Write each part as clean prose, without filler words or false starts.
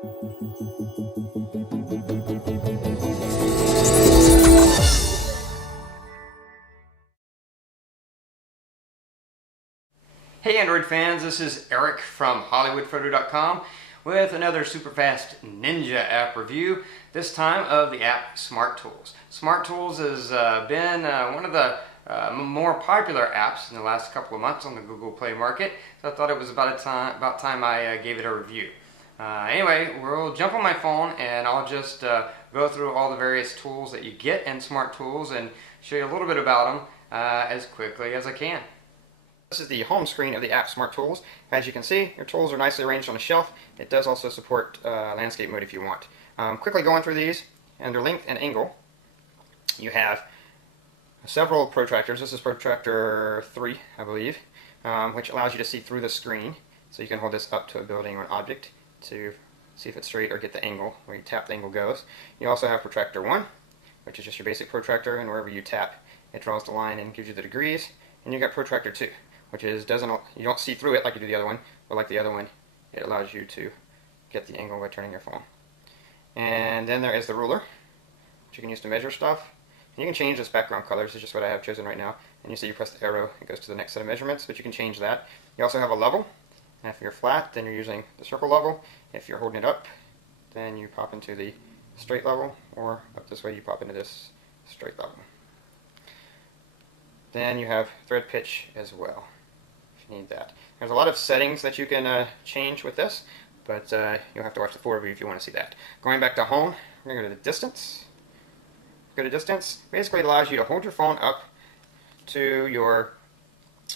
Hey Android fans, this is Eric from hollywoodfrodo.com with another super fast Ninja app review, this time of the app Smart Tools. Smart Tools has been one of the more popular apps in the last couple of months on the Google Play market, so I thought it was about time I gave it a review. Anyway, we'll jump on my phone and I'll just go through all the various tools that you get in Smart Tools and show you a little bit about them as quickly as I can. This is the home screen of the app Smart Tools. As you can see, your tools are nicely arranged on a shelf. It does also support landscape mode if you want. Quickly going through these, under length and angle, you have several protractors. This is protractor 3, I believe, which allows you to see through the screen. So you can hold this up to a building or an object to see if it's straight or get the angle. Where you tap, the angle goes. You also have protractor 1, which is just your basic protractor, and wherever you tap, it draws the line and gives you the degrees. And you got protractor 2, which is you don't see through it like you do the other one, but like the other one, it allows you to get the angle by turning your phone. And then there is the ruler, which you can use to measure stuff. And you can change this background color. This is just what I have chosen right now. And you see you press the arrow, it goes to the next set of measurements, but you can change that. You also have a level. And if you're flat, then you're using the circle level. If you're holding it up, then you pop into the straight level, or up this way you pop into this straight level. Then you have thread pitch as well, if you need that. There's a lot of settings that you can change with this, but you'll have to watch the full review if you want to see that. Going back to home, we're going to go to distance. Go to distance. Basically, it allows you to hold your phone up to your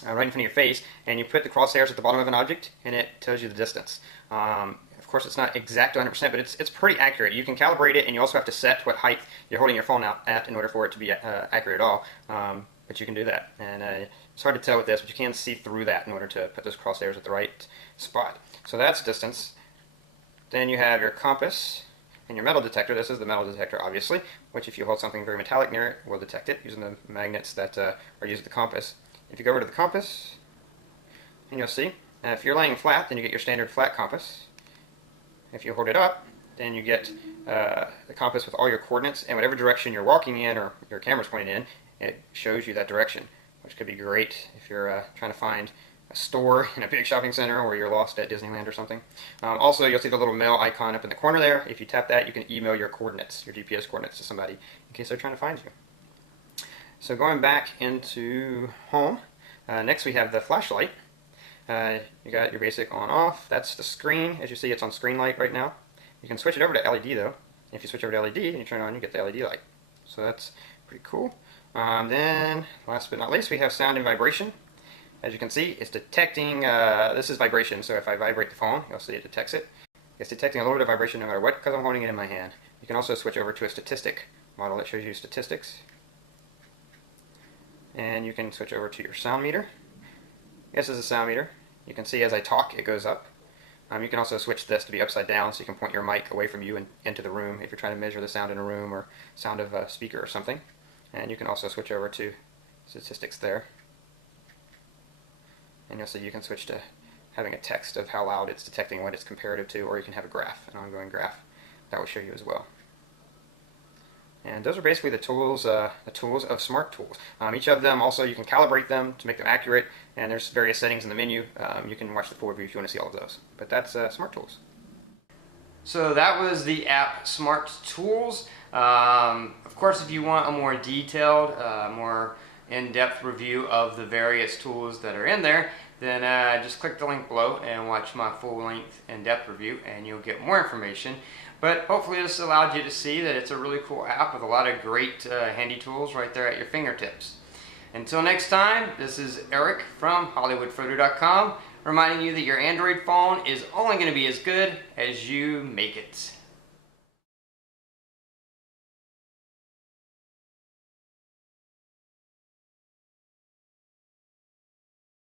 right in front of your face, and you put the crosshairs at the bottom of an object, and it tells you the distance. Of course, it's not exact 100%, but it's pretty accurate. You can calibrate it, and you also have to set what height you're holding your phone out at in order for it to be accurate at all. But you can do that, and it's hard to tell with this, but you can see through that in order to put those crosshairs at the right spot. So that's distance. Then you have your compass and your metal detector. This is the metal detector, obviously, which if you hold something very metallic near it, will detect it using the magnets that are used at the compass. If you go over to the compass, and you'll see, if you're laying flat, then you get your standard flat compass. If you hold it up, then you get the compass with all your coordinates, and whatever direction you're walking in or your camera's pointing in, it shows you that direction, which could be great if you're trying to find a store in a big shopping center or you're lost at Disneyland or something. Also, you'll see the little mail icon up in the corner there. If you tap that, you can email your coordinates, your GPS coordinates, to somebody in case they're trying to find you. So going back into home, next we have the flashlight. You got your basic on-off. That's the screen. As you see, it's on screen light right now. You can switch it over to LED though. If you switch over to LED and you turn it on, you get the LED light. So that's pretty cool. Then, last but not least, we have sound and vibration. As you can see, it's detecting, this is vibration, so if I vibrate the phone, you'll see it detects it. It's detecting a little bit of vibration no matter what, because I'm holding it in my hand. You can also switch over to a statistic model that shows you statistics. And you can switch over to your sound meter. This is a sound meter. You can see as I talk, it goes up. You can also switch this to be upside down, so you can point your mic away from you and into the room if you're trying to measure the sound in a room or sound of a speaker or something. And you can also switch over to statistics there. And you'll see you can switch to having a text of how loud it's detecting what it's comparative to, or you can have a graph, an ongoing graph. That will show you as well. And those are basically the tools of Smart Tools. Each of them also, you can calibrate them to make them accurate, and there's various settings in the menu. You can watch the full review if you want to see all of those. But that's Smart Tools. So that was the app Smart Tools. Of course, if you want a more detailed, more in-depth review of the various tools that are in there, then just click the link below and watch my full-length in-depth review and you'll get more information. But hopefully this allowed you to see that it's a really cool app with a lot of great handy tools right there at your fingertips. Until next time, this is Eric from hollywoodfrodo.com reminding you that your Android phone is only going to be as good as you make it.